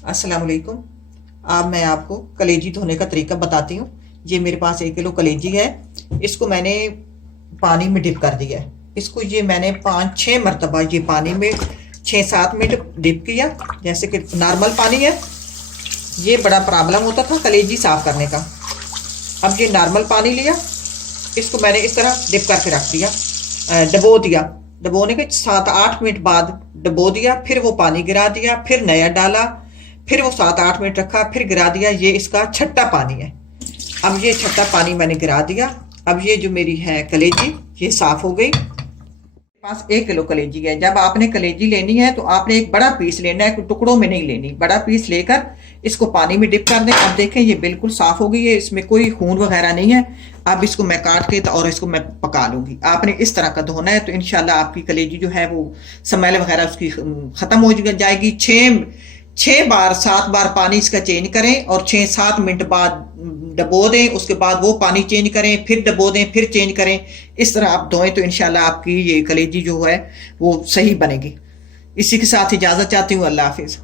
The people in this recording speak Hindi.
अस्सलाम वालेकुम। अब मैं आपको कलेजी धोने का तरीका बताती हूँ। ये मेरे पास 1 किलो कलेजी है। इसको मैंने पानी में डिप कर दिया है। इसको ये मैंने 5-6 मरतबा ये पानी में 6-7 मिनट डिप किया। जैसे कि नॉर्मल पानी है। ये बड़ा प्रॉब्लम होता था कलेजी साफ करने का। अब ये नॉर्मल पानी लिया, इसको मैंने इस तरह डिप करके रख दिया, डबो दिया। डबोने के 7-8 मिनट बाद डबो दिया, फिर वो पानी गिरा दिया, फिर नया डाला, फिर वो 7-8 मिनट रखा, फिर गिरा दिया। ये इसका छठा पानी है। अब ये छठा पानी मैंने गिरा दिया। अब ये जो मेरी है कलेजी, ये साफ हो गई। पास 1 किलो कलेजी है। जब आपने कलेजी लेनी है तो आपने एक बड़ा पीस लेना है, टुकड़ों में नहीं लेनी। बड़ा पीस लेकर इसको पानी में डिप कर दें। अब देखें ये बिल्कुल साफ हो गई है, इसमें कोई खून वगैरह नहीं है। अब इसको मैं काट के और इसको मैं पका लूंगी। आपने इस तरह का धोना है तो इंशाल्लाह आपकी कलेजी जो है वो स्मेल वगैरह उसकी खत्म हो जाएगी। 6 बार 7 बार पानी इसका चेंज करें और 6-7 मिनट बाद डबो दें। उसके बाद वो पानी चेंज करें, फिर डबो दें, फिर चेंज करें। इस तरह आप धोएं तो इंशाल्लाह आपकी ये कलेजी जो है वो सही बनेगी। इसी के साथ इजाज़त चाहती हूँ। अल्लाह हाफिज़।